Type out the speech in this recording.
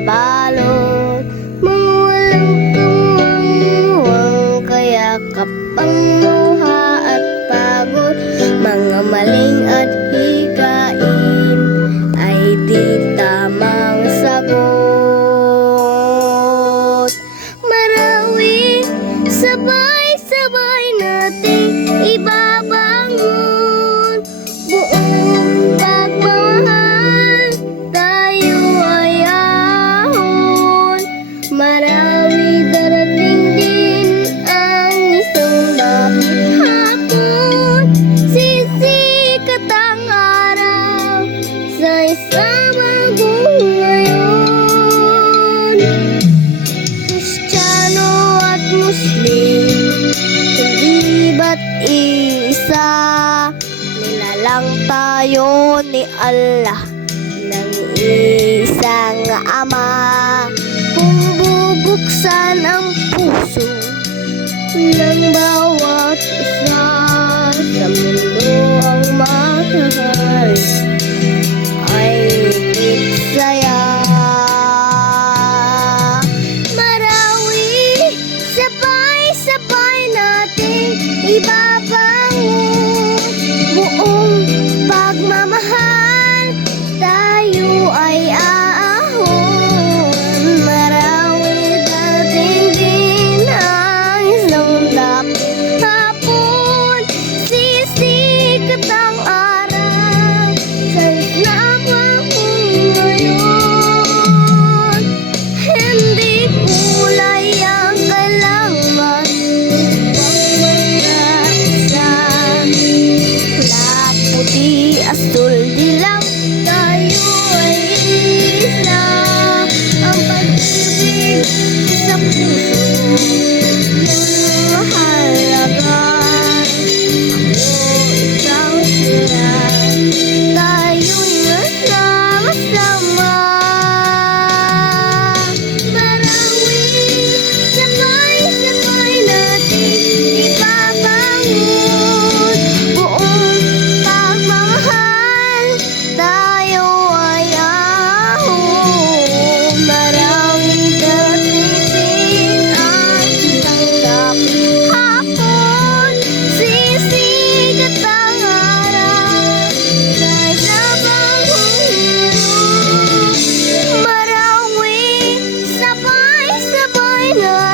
nakabalot, mga walang kumuwang kayakap ang luha at pagod, mga maling at hikain ay di tamang sagot. Marawi, sabay-sabay nating ibabangon buong pagmamahal, tayo ay ahon. Marawi, darating din ang isang lapit hapon, sisikat ang araw sa isang bagong ngayon. Kristiyano at Muslim, hindi ba't iisa? Nilalang tayo ni Allah ng isang Ama. Kung bubuksan ang puso ng bawat isa, sa mundo ang mahal ay saya. Marawi, sabay-sabay nating ibabangon buong pagmamahal, tayo ay aahon. Marawi, dating din ang isang lapit hapon, sisikat ang araw sa isang bagong ngayon. Hindi kulay ang kailangan upang magkaisa, pula, puti, asul, dilaw, tayo ay isa. Ang pag-ibig sa puso, yun mahalaga. Ako, ikaw, sila, tayo'y nasama-sama. Marawi, sabay-sabay nating ibabangon buong pagmamahal, tayo ay ahon. Marawi, dating din ang isang lapit hapon, sisikat ang araw sa isang bagong ngayon. Marawi, sabay-sabay natin